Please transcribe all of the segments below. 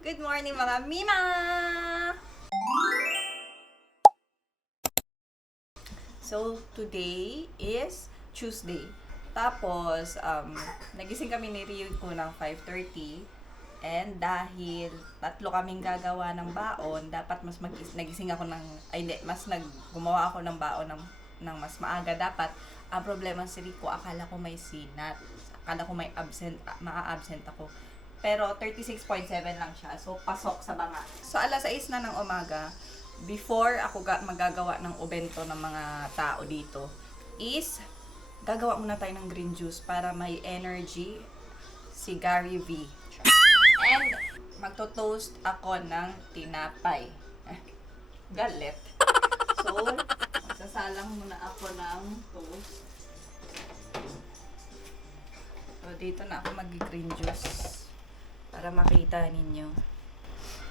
Good morning mga Mima! So, today is Tuesday. Tapos, nagising kami ni Ryuko ng 5:30. And dahil tatlo kaming gagawa ng baon, dapat nagising ako ng, ay hindi, gumawa ako ng baon ng mas maaga. Dapat, ang problema si Rico, akala ko may sinat. Akala ko may maa-absent ako. Pero 36.7 lang siya. So, pasok sa banga. So, alas 6 na ng umaga, before ako magagawa ng obento ng mga tao dito, is gagawa muna tayo ng green juice para may energy si Gary V. And magto-toast ako ng tinapay. Galit. So, magsasalang muna ako ng toast. So, dito na ako mag-green juice para makita ninyo.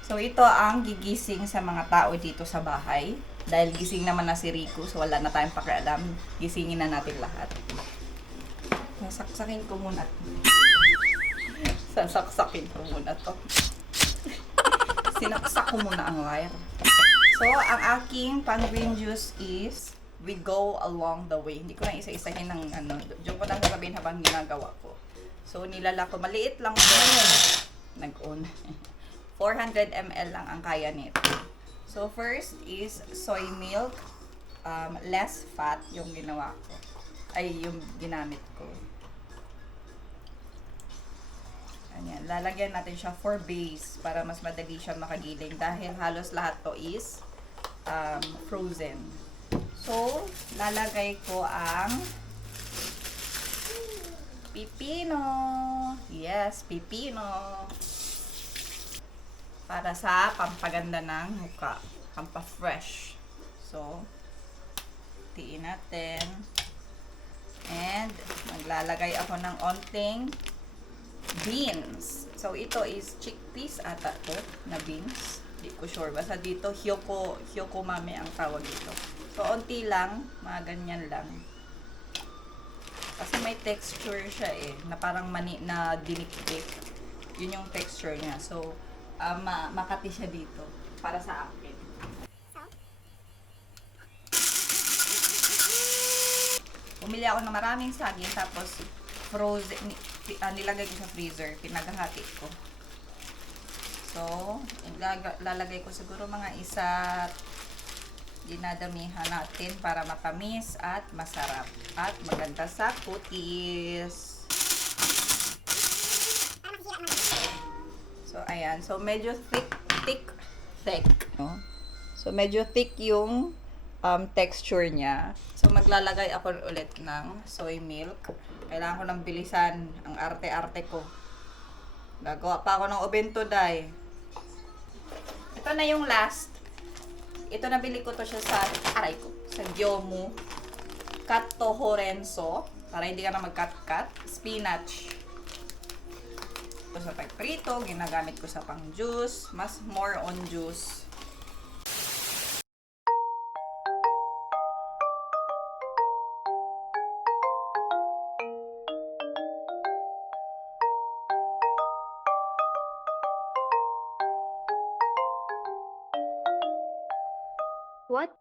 So, ito ang gigising sa mga tao dito sa bahay. Dahil gising naman na si Rico, so wala na tayong pakialam. Gisingin na natin lahat. Nasaksakin ko muna. Sasaksakin ko muna to. Sinaksak ko muna ang wire. So, ang aking pang-green juice is we go along the way. Hindi ko na isa-isahin ng ano. Diyan ko lang sasabihin habang ginagawa ko. So, nilala ko. Maliit lang ko. Nag-on. 400 ml lang ang kaya nito. So, first is soy milk. Less fat yung ginawa ko. Ay, yung ginamit ko. Ayan. Lalagyan natin siya for base para mas madali siya makagiling dahil halos lahat to is frozen. So, lalagay ko ang pipino. Yes, pipino. Para sa pampaganda ng mukha. Pampa-fresh. So, tiin natin. And, maglalagay ako ng onting beans. So, ito is chickpeas ata to na beans. Hindi ko sure. Basta dito, hyoko mame ang tawag dito. So, onti lang. Mga ganyan lang. Kasi may texture siya eh. Na parang mani na dinikdik. Yun yung texture niya. So, makati siya dito. Para sa akin. Bumili ako ng maraming saging. Tapos, frozen, nilagay ko sa freezer. Pinaghati ko. So, lalagay ko siguro mga isa. Dinadamihan natin para matamis at masarap. At maganda sa kutis. So, ayan. So, medyo thick. So, medyo thick yung texture niya. So, maglalagay ako ulit ng soy milk. Kailangan ko ng bilisan ang arte-arte ko. Gagawa pa ako ng obento, day. Ito na yung last. Ito nabili ko to siya sa sa Gyomu. Katto Horenso. Para hindi ka na mag-cut-cut. Spinach. Ito sa pagprito. Ginagamit ko sa pang juice. Mas more on juice. What?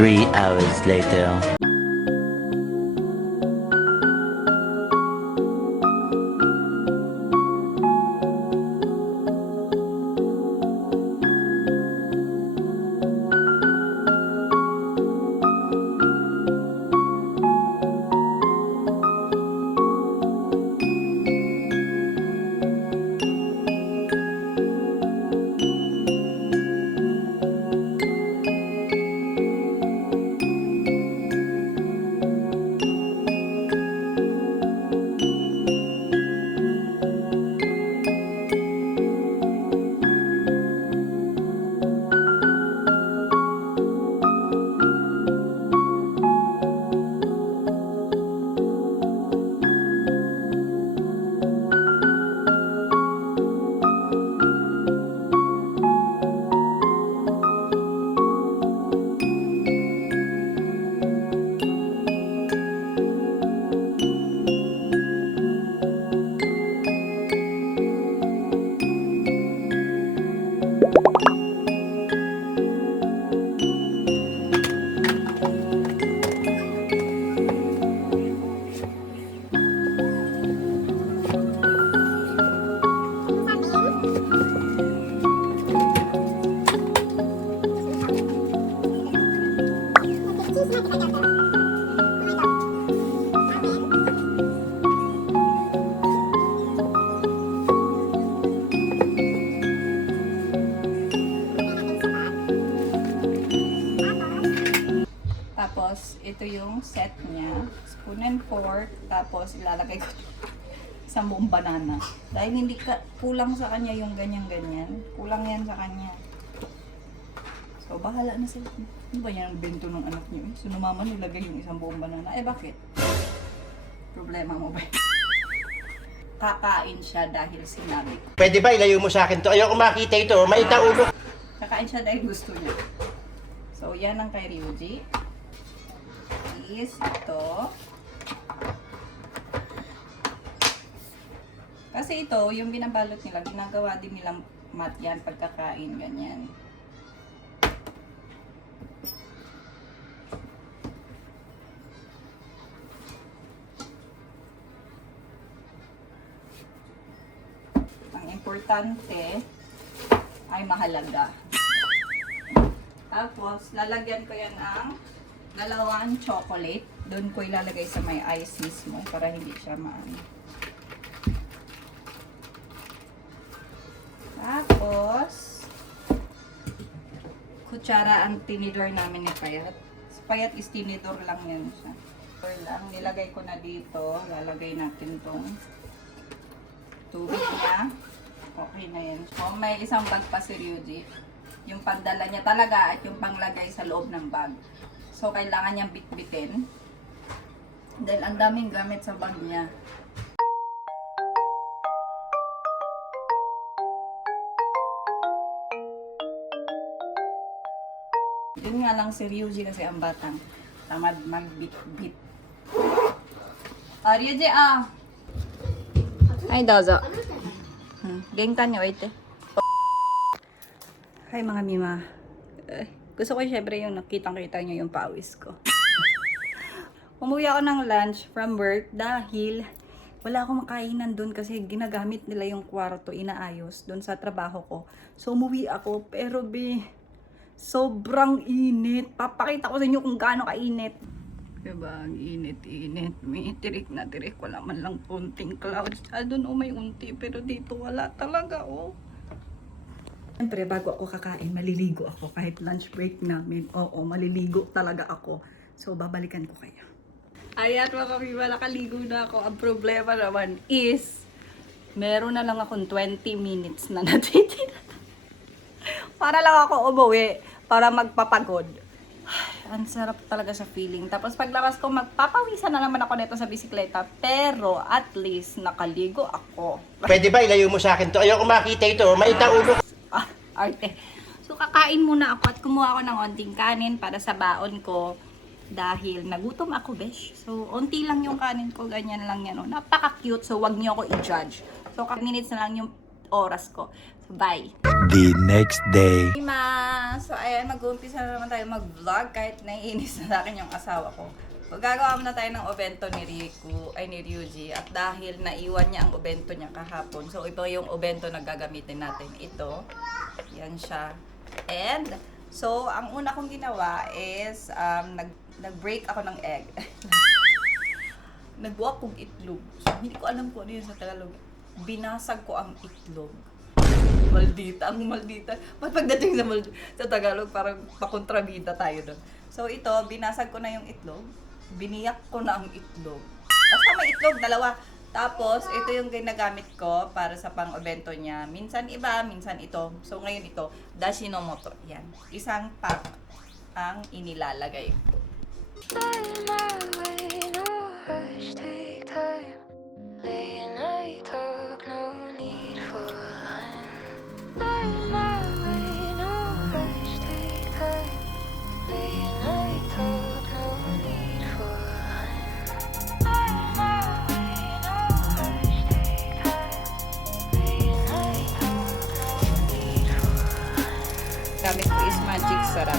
3 hours later. Tapos, ito yung set niya. Spoon and fork. Tapos, ilalagay ko isang buong banana. Dahil hindi kulang sa kanya yung ganyan-ganyan. Kulang yan sa kanya. So, bahala na sila. Ano ba yan ang bento ng anak niyo? So, mama nilagay yung isang buong banana. Eh, bakit? Problema mo ba? Kakain siya dahil sinabi ko. Pwede ba ilayo mo sa akin to? Ayoko makita ito. Maita ulo. Kakain siya dahil gusto niya. So, yan ang kay Ryuji. Is ito. Kasi ito, yung binabalot nila, ginagawa din nilang mat yan pagkakain, ganyan. Ang importante ay mahalaga. Tapos, lalagyan ko yan ang dalawang chocolate. Doon ko ilalagay sa may ice mismo para hindi siya maano. Tapos, kutsara ang tinidor namin ni Payat. Si Payat is tinidor lang yan siya. Tinidor lang. Nilagay ko na dito. Lalagay natin tong tubig niya. Okay na yan. So, may isang bag pa si Ryuji. Yung pandala niya talaga at yung panglagay sa loob ng bag. So, kailangan niyang bitbitin. Dahil ang daming gamit sa bag niya. Yun nga lang si Ryuji kasi ang batang tamad magbit-bit. Ryuji, Ay, dozo. Genkan niyo, ite. Hi mga mima. Gusto ko syempre yung nakitang-kita nyo yung pawis ko. Umuwi ako ng lunch from work dahil wala akong makainan doon kasi ginagamit nila yung kwarto, inaayos doon sa trabaho ko. So umuwi ako pero sobrang init. Papakita ko sa inyo kung gaano kainit. Diba? Ang init-init. May tirik na tirik. Wala man lang unting clouds. Doon may unti pero dito wala talaga Siyempre, bago ako kakain, maliligo ako. Kahit lunch break namin, maliligo talaga ako. So, babalikan ko kayo. Ayan mga kamiba, nakaligo na ako. Ang problema naman is, meron na lang akong 20 minutes na natitira. Para lang ako umuwi, para magpapagod. Ang sarap talaga sa feeling. Tapos paglabas ko, magpapawisan na naman ako nito sa bisikleta. Pero at least, nakaligo ako. Pwede ba ilayo mo sa akin to? Ayoko makita ito. Maita ulo. Arte. So, kakain muna ako at kumuha ako ng onting kanin para sa baon ko dahil nagutom ako, besh. So, onti lang yung kanin ko, ganyan lang yan. Napaka-cute, so wag niyo ako i-judge. So, minutes na lang yung oras ko. So, bye! The next day. Hey, ma! So, ayan, mag-uumpisa na naman tayo mag-vlog kahit naiinis na sa akin yung asawa ko. Gagawa muna tayo ng obento ni Ryuji. At dahil naiwan niya ang obento niya kahapon, so ito yung obento na gagamitin natin. Ito. Yan siya. And, so, ang una kong ginawa is, nag-break ako ng egg. Nagbuwak kong itlog. So, hindi ko alam kung ano yun sa Tagalog. Binasag ko ang itlog. Maldita, ang maldita. Pagdating sa Tagalog, parang pakontrabida tayo doon. So, ito, binasag ko na yung itlog. Biniyak ko na ang itlog. Basta may itlog, dalawa. Tapos, ito yung ginagamit ko para sa pang-obento niya. Minsan iba, minsan ito. So, ngayon ito, Dashinomoto. Yan. Isang pack ang inilalagay ko. Gamit ko is Magic Sarap.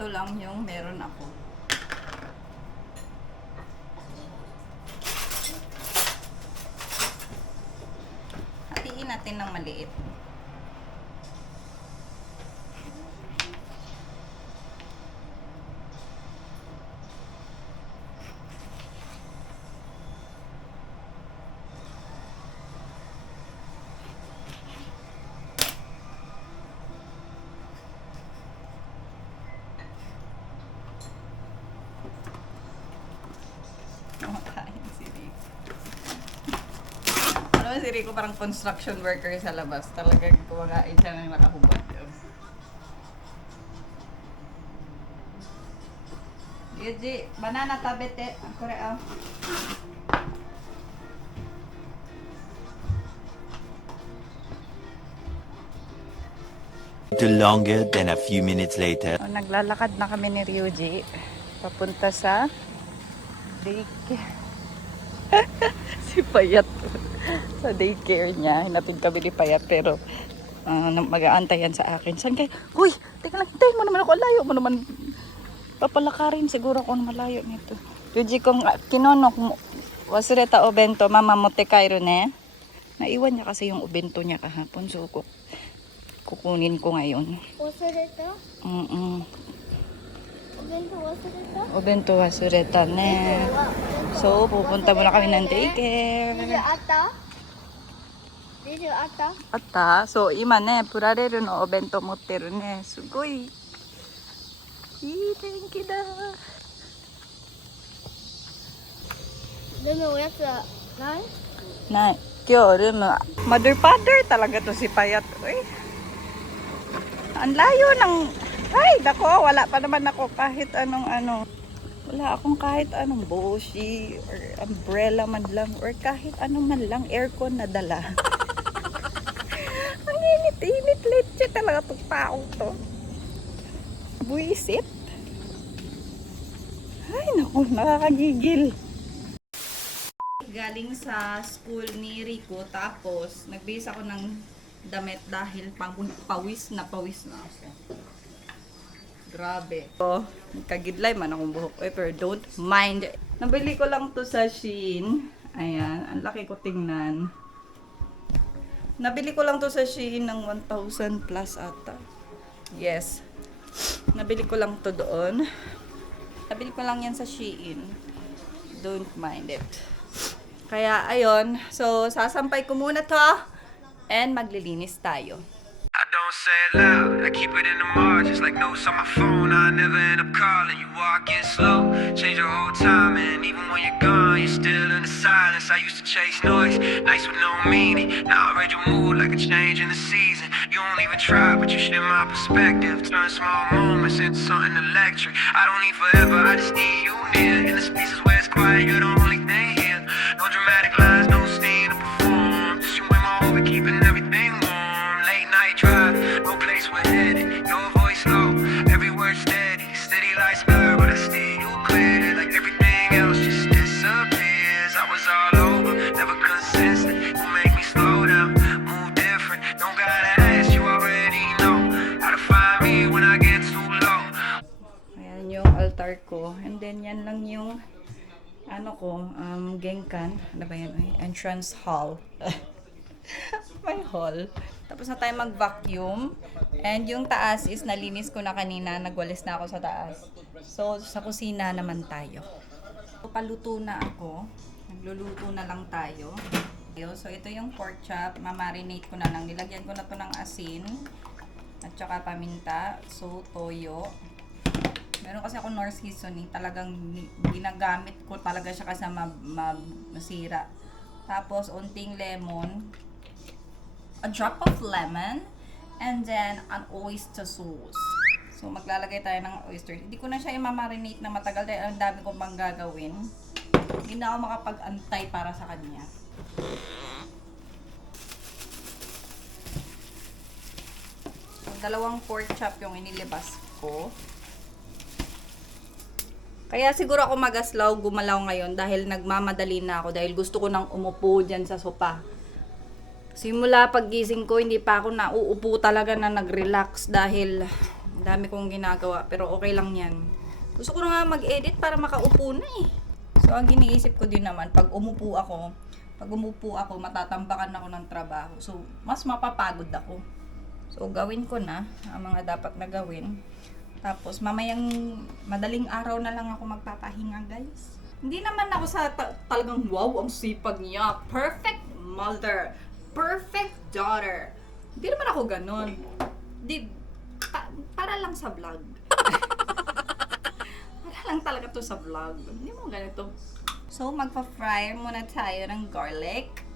Ito lang yung meron ako. Hatiin natin ng maliit. Kumakain si Rico. Ano ba si Rico, parang construction worker sa labas. Talagang kumakain siya ng nakahubad. Yuji, banana tabete. Ang korea. Longer than a few minutes later. Naglalakad na kami ni Ryuji. Papunta sa daycare. Si Payat. Sa daycare niya. Hinatid kami ni Payat pero mag-aantayan sa akin. Saan kayo? Uy! Teka lang, hintayin mo naman ako. Layo mo naman. Papalakarin siguro ako na malayo nito. Ryuji, kung kinonok mo, wasureta obento, mama mote kairo ne. Naiwan niya kasi yung obento niya kahapon. So, kukunin ko ngayon. Wasureta? Obento wasureta ne. So, pupunta muna kami ng daycare. Did you ata? Ata, so ima ne, purareru no obento motteru ne. Sugoi. Ii tenki da. Dumi o yatsu wa nai? Nai. Kyo, room. Mother father talaga to si Payat. Uy. Ang layo ng... Ay, dako, wala pa naman ako kahit anong ano. Wala akong kahit anong boshi or umbrella man lang or kahit anong man lang aircon na dala. talaga itong taong to. Buisit. Ay, naku, nakakagigil. Galing sa school ni Rico, tapos nagbihis ako ng damit dahil pawis na ako. Grabe. So, kagidlay man akong buhok. Pero don't mind. Nabili ko lang to sa Shein. Ayan, ang laki ko tingnan. Nabili ko lang to sa Shein ng 1,000 plus ata. Yes. Nabili ko lang to doon. Nabili ko lang yan sa Shein. Don't mind it. Kaya, ayun. So, sasampay ko muna to. And maglilinis tayo. I don't say it loud, I keep it in the margins like notes on my phone. I never end up calling you, walking slow. Change your whole time, and even when you're gone, you're still in the silence. I used to chase noise, nights with no meaning. Now I read your mood like a change in the season. You don't even try, but you shift my perspective. Turn small moments into something electric. I don't need forever, I just need you near. In the spaces where it's quiet, you're the only thing here. No dramatic lines, no steam to perform. Just you and my over, keeping everything warm. Drive, no place we're headed. Your voice low, every word steady. Steady like blur, but I see you clear. Like everything else just disappears. I was all over, never consistent. You make me slow down, move different. Don't gotta ask, you already know how to find me when I get too low. Ayan yung altar ko. And then yan lang yung Genkan. Ano ba yan? Entrance hall. May hall. Tapos na tayo mag-vacuum. And yung taas is nalinis ko na kanina. Nagwalis na ako sa taas. So, sa kusina naman tayo. So, paluto na ako. Nagluluto na lang tayo. So, ito yung pork chop. Mamarinate ko na lang. Nilagyan ko na to ng asin. At saka paminta. So, toyo. Meron kasi ako North seasoning. Talagang ginagamit ko talaga siya kasi masira. Tapos, unting lemon. A drop of lemon, and then an oyster sauce. So, maglalagay tayo ng oyster. Hindi ko na siya i-marinate na matagal dahil ang dami kong pang gagawin. Hindi na ako makapag-antay para sa kanya. So, 2 pork chop yung inilibas ko. Kaya siguro ako magaslaw, gumalaw ngayon dahil nagmamadali na ako dahil gusto ko nang umupo dyan sa sopa. Simula paggising ko, hindi pa ako nauupo talaga na nag-relax dahil dami kong ginagawa. Pero okay lang yan. Gusto ko na nga mag-edit para makaupo na eh. So, ang giniisip ko din naman, pag umupo ako, matatambakan ako ng trabaho. So, mas mapapagod ako. So, gawin ko na ang mga dapat na gawin. Tapos, mamayang madaling araw na lang ako magpapahinga, guys. Hindi naman ako sa talagang wow, ang sipag niya. Perfect mother. Perfect daughter. Hindi naman ako ganun. Para lang sa vlog. Para lang talaga to sa vlog. Hindi mo ganito. So, magpa-fry muna tayo ng garlic.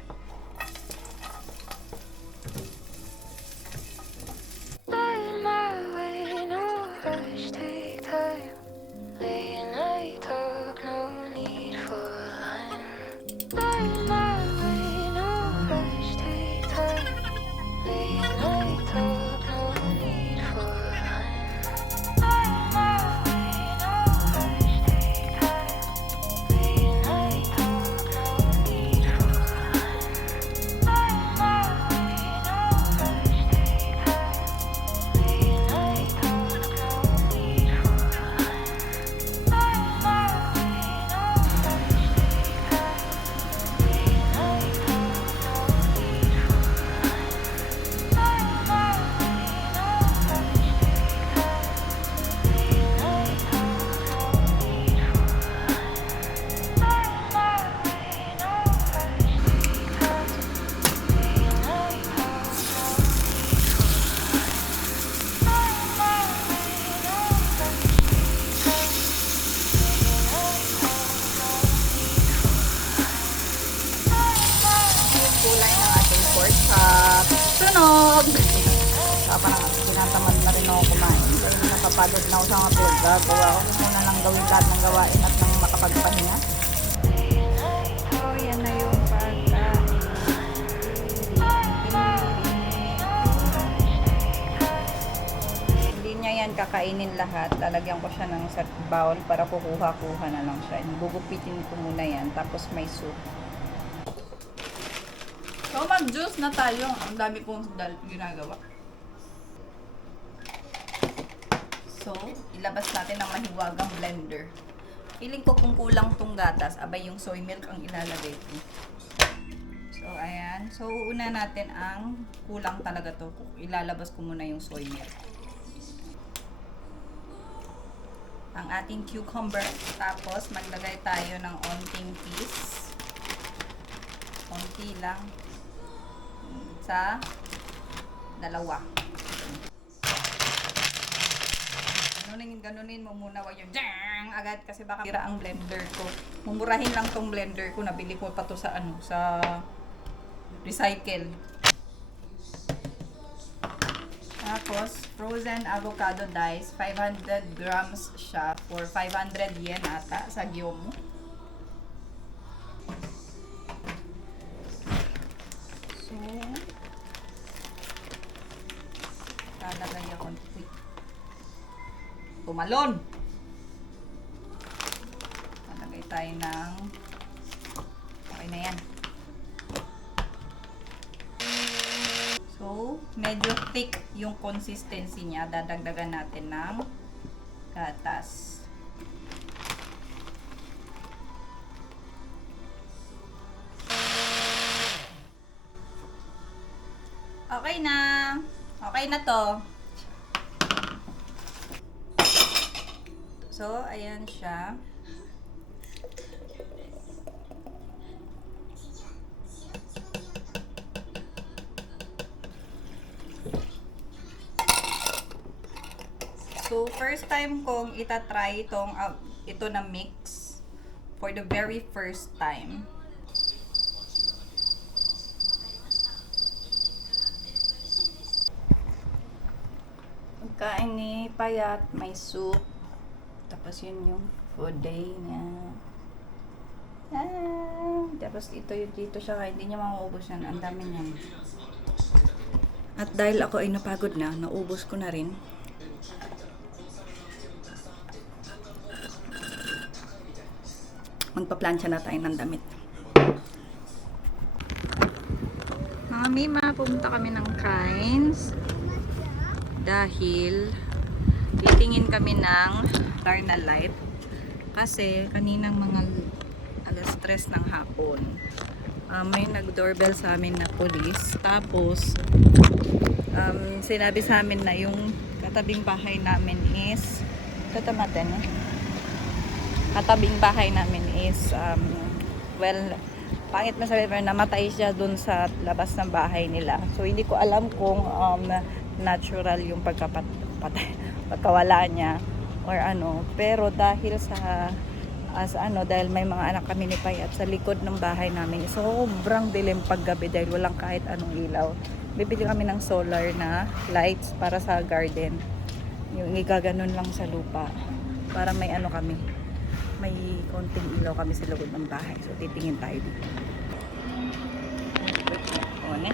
Sunog! Parang tinatamad na rin ako kumain. Kaya napapagod na ako sa mga pinagagawa ko. Muna lang gawin lahat ng gawain at nang makapagpahinga. So, yan na yung pagkain. kainin lahat, lalagyan ko siya ng bowl para kukuha-kuha na lang siya. Gugupitin ko muna yan, tapos may soup. So, mag-juice na tayo. Ang dami kong ginagawa. So, ilabas natin ang mahiwagang blender. Feeling ko kung kulang tong gatas, abay yung soy milk ang ilalagay ko. So, ayan. So, una natin ang kulang talaga to. Ilalabas ko muna yung soy milk. Ang ating cucumber. Tapos, maglagay tayo ng onting peas. Konti lang. Sa dalawa. Ganunin mo muna, wag yung dang agad kasi baka tira ang blender ko. Mumurahin lang tong blender ko, nabili ko pa to sa sa recycle. Tapos frozen avocado dice, 500 grams siya for 500 yen ata sa Gyomu. So lalagay ako tumalon. Lalagay tayo ng okay na yan. So, medyo thick yung consistency niya. Dadagdagan natin ng gatas. Okay na. Okay na to. So, ayan siya. So, first time kong itatry ito na mix for the very first time. Pagkain ni Payat, may soup. Tapos yun yung food day niya. Tapos ito yung dito siya, kaya hindi niya mauubos yan. Ang dami niyan. At dahil ako ay napagod na, naubos ko na rin. Magpa-plancha na tayo ng damit. Mga Mima, pumunta kami ng Kines. Dahil titingin kami ng Darna Light kasi kaninang mga alas 3 ng hapon may nag-doorbell sa amin na police, tapos sinabi sa amin na yung katabing bahay namin is katabing bahay namin is well, pangit na sabi pero namatay siya dun sa labas ng bahay nila. So hindi ko alam kung natural yung pagkawala niya or ano, pero dahil dahil may mga anak kami ni Pai at sa likod ng bahay namin sobrang dilim paggabi dahil walang kahit anong ilaw, bibili kami ng solar na lights para sa garden, yung igaganon lang sa lupa para may may konting ilaw kami sa likod ng bahay. So titingin tayo dito. One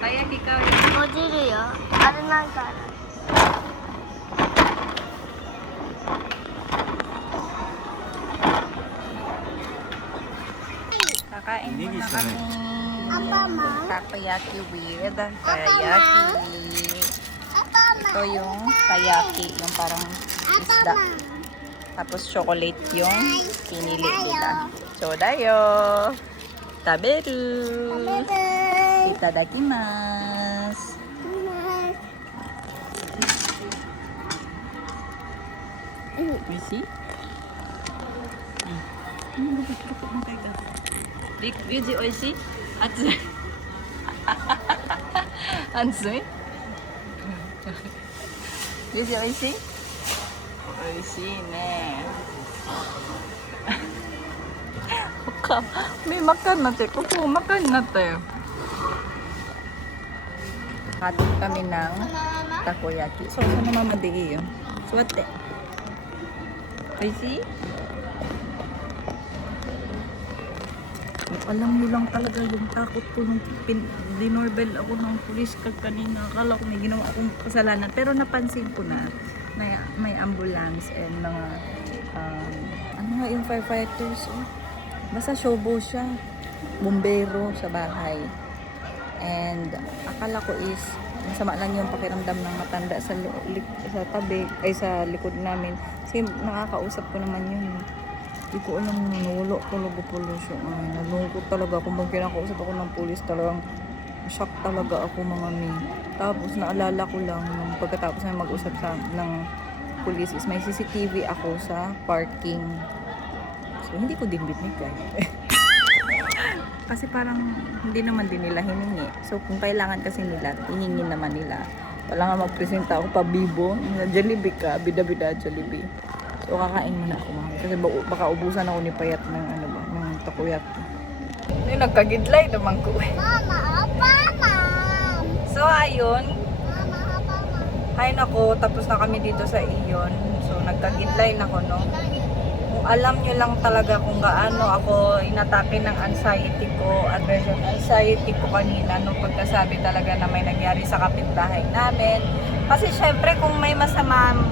Kaya ikaw Mojiruyo. Ano nang kanan? kakain muna kami takoyaki with teriyaki. Ito yung tayaki, yung parang isda. Tapos chocolate yung pinili nila. Chodayo! Taberu! Itadakimasu! Oishii? Yuji oishii? Atsui? Atsui? Yuji oishii? Oishii ne. May makan na tayo. Kuko, makan na tayo. Hatid kami ng takoyaki. So, saan na mamadigi yun? Suwate. Oishii? Alam niyo lang talaga yung takot ko nung dinorbell ako ng pulis kanina. Akala ko may ginawa akong kasalanan. Pero napansin ko na may ambulance and mga ano nga yung firefighters. Oh. Basta showbo siya. Bumbero sa bahay. And akala ko is masama lang yung pakiramdam ng matanda sa tabi ay sa likod namin. Kasi nakakausap ko naman yun. Hindi ko alam nanulo talaga pala siya. Nalungkot talaga ako. Pag kinakausap ako ng pulis, talagang shock talaga ako mga mi. Tapos naalala ko lang nung pagkatapos na mag-usap ng pulis is may CCTV ako sa parking. So hindi ko din binigay. Kasi parang hindi naman din nila hiningi. So kung kailangan kasi nila, hihingin naman nila. Wala nga magpresenta ako pa bibo. Jollibee ka, bida-bida Jollibee. So kakain muna ako mga. Kasi baka ubusan ako ni Payat ng ano ba, ng takoyaki. Yung nagkagidlay naman ko eh. Mama, mama. So ayun, Mama, mama. hay nako, tapos na kami dito sa Iyon. So nagkagidlay na ko, no. Kung alam nyo lang talaga kung gaano ako inatake ng anxiety ko, aversion anxiety ko kanina nung pagkasabi talaga na may nangyari sa kapitbahay namin. Kasi syempre kung may masamang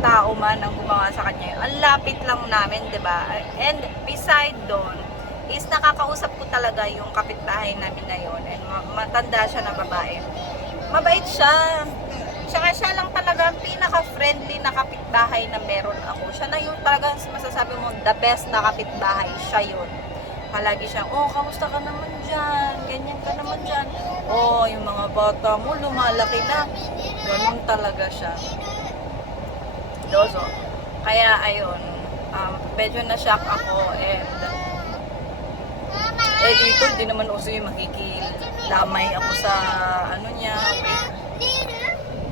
tao man ang gumawa sa kanya, ang lapit lang namin, 'di ba? And beside doon is nakakausap ko talaga yung kapitbahay namin na yon, and matanda siya na babae. Mabait siya. Siya lang talaga ang pinaka-friendly na kapitbahay na meron ako. Siya na yung talagang masasabi mo, the best na kapitbahay. Siya yun. Palagi siya, oh, kamusta ka naman dyan? Ganyan ka naman dyan. Oh, yung mga bata mo, lumalaki na. Ganun talaga siya. Dozo. Kaya, ayun, medyo na-shock ako and dito, di naman uso yung makikilamay ako sa, ano niya,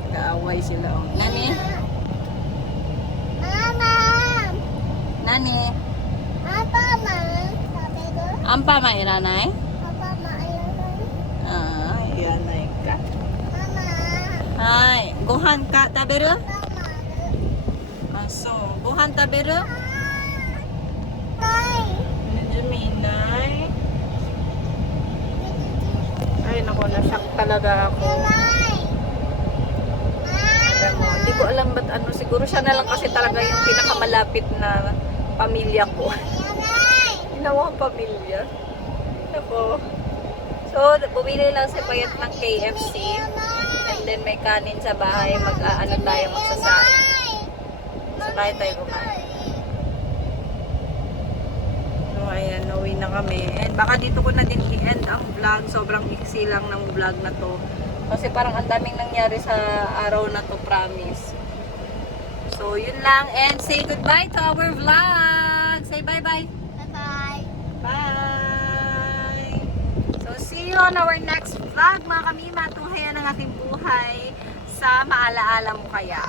naaway sila. Oh. Nani? Mama. Nani? Apa, ma? Sabi ko. Ampa mairanay? Apa, ma? Iyanay ka. Mama. Hai, gohan ka taberu? Mama. So, gohan taberu? Tay. Juminay. Ay, naku, na-shock talaga ako. Tay. Alam mo, hindi ko alam ba't ano, siguro siya na lang kasi talaga yung pinakamalapit na pamilya ko. Ginawang pamilya. Ako. So, bumili lang si Payat ng KFC. And then may kanin sa bahay. Mag-aano tayo, magsasain. Sa bahay tayo kumain. So, ayan, nauwi na kami. And baka dito ko na din i-end ang vlog. Sobrang iksi lang ng vlog na to. Kasi parang ang daming nangyari sa araw na to, promise. So, yun lang. And say goodbye to our vlog. Say bye-bye. Bye-bye. Bye! So, see you on our next vlog, mga kamima. Tunghayan ang ating buhay sa maalaala mo kaya.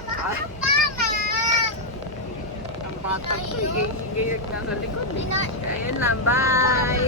Ang bata ko, higay-higay na sa likod. Ayun lang, bye!